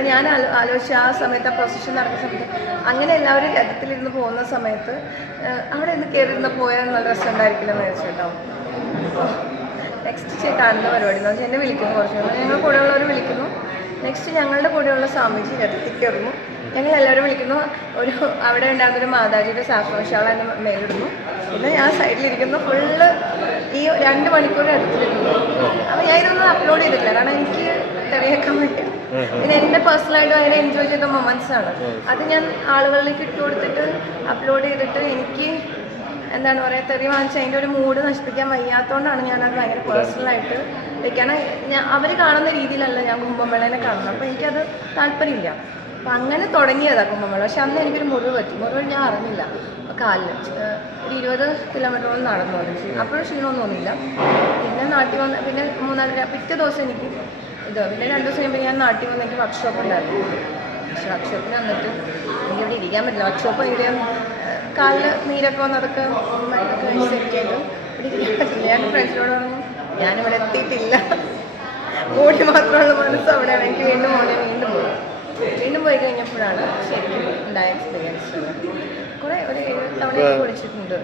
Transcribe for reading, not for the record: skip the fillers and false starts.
അപ്പോൾ ഞാൻ ആലോചിച്ച് ആ സമയത്ത് ആ പ്രൊസഷൻ നടക്കുന്ന സമയത്ത് അങ്ങനെ എല്ലാവരും രഥത്തിലിരുന്ന് പോകുന്ന സമയത്ത് അവിടെ നിന്ന് കയറിയിരുന്ന് പോയാൽ നല്ല രസം ഉണ്ടായിരിക്കില്ലെന്ന് വെച്ചു കേട്ടോ. നെക്സ്റ്റ് കാണുന്ന പരിപാടി എന്ന് വെച്ചാൽ എന്നെ വിളിക്കുന്നു, കുറച്ച് ഞങ്ങൾ കൂടെയുള്ളവർ വിളിക്കുന്നു. നെക്സ്റ്റ് ഞങ്ങളുടെ കൂടെയുള്ള സ്വാമിജി രഥത്തിൽ കയറുന്നു. ഞങ്ങളെല്ലാവരും വിളിക്കുന്നു. അവിടെ ഉണ്ടാകുന്നൊരു മാതാജിയുടെ സാഫ്രോഷാള എന്നെ മേലിടുന്നു. പിന്നെ ഞാൻ സൈഡിലിരിക്കുന്നു. ഫുള്ള് ഈ 2 മണിക്കൂർ എടുത്തിരുന്നു. അപ്പോൾ ഞാൻ ഇതൊന്നും അപ്ലോഡ് ചെയ്തിട്ടില്ല, കാരണം എനിക്ക് തെളിയിക്കാൻ പറ്റും. പിന്നെ എൻ്റെ പേഴ്സണലായിട്ട് ഭയങ്കര എൻജോയ് ചെയ്ത മൊമെൻറ്റ്സ് ആണ്. അത് ഞാൻ ആളുകളിലേക്ക് ഇട്ട് കൊടുത്തിട്ട് അപ്ലോഡ് ചെയ്തിട്ട് എനിക്ക് എന്താണ് പറയുക, തെറി വാങ്ങിച്ച് അതിൻ്റെ ഒരു മൂഡ് നശിപ്പിക്കാൻ വയ്യാത്തതുകൊണ്ടാണ് ഞാനത് ഭയങ്കര പേഴ്സണലായിട്ട് വെക്കണം. അവർ കാണുന്ന രീതിയിലല്ല ഞാൻ കുംഭമേളനെ കാണുന്നത്. അപ്പോൾ എനിക്കത് താല്പര്യമില്ല. അപ്പം അങ്ങനെ തുടങ്ങിയതാണ് കുംഭമേള. പക്ഷെ അന്ന് എനിക്കൊരു മുറിവ് പറ്റി. മുറിവ് ഞാൻ അറിഞ്ഞില്ല. കാലിൽ ഒരു 20 കിലോമീറ്ററോളം നടന്നു വന്നു. അപ്പോഴും ക്ഷീണമൊന്നും തോന്നിയില്ല. പിന്നെ നാട്ടിൽ വന്ന് പിന്നെ 3-4 പിറ്റേ ദിവസം എനിക്ക് പിന്നെ 2 ദിവസം കഴിയുമ്പോൾ ഞാൻ നാട്ടിൽ വന്ന് എനിക്ക് വർക്ക്ഷോപ്പ് ഉണ്ടായിരുന്നു. പക്ഷേ വർക്ക്ഷോപ്പിന് വന്നിട്ട് എനിക്കിവിടെ ഇരിക്കാൻ പറ്റില്ല. വർക്ക്ഷോപ്പ് ഇരിക്കാൻ കാലിൽ നീരൊക്കെ വന്ന് അതൊക്കെ മരുന്നൊക്കെ സെറ്റ് ചെയ്ത് ഇവിടെ ഇരിക്കാൻ പറ്റില്ല. ഞാൻ ഫ്രണ്ട്സിനോട് പറഞ്ഞു ഞാനിവിടെ എത്തിയിട്ടില്ല, ബോഡി മാത്രമുള്ള മനസ്സ് അവിടെയാണ്. എനിക്ക് വീണ്ടും പോയി കഴിഞ്ഞപ്പോഴാണ് ശരിക്കും ഉണ്ടായ എക്സ്പീരിയൻസ്. കുറേ ഒരു 7 തവണ വിളിച്ചിട്ടുണ്ട്.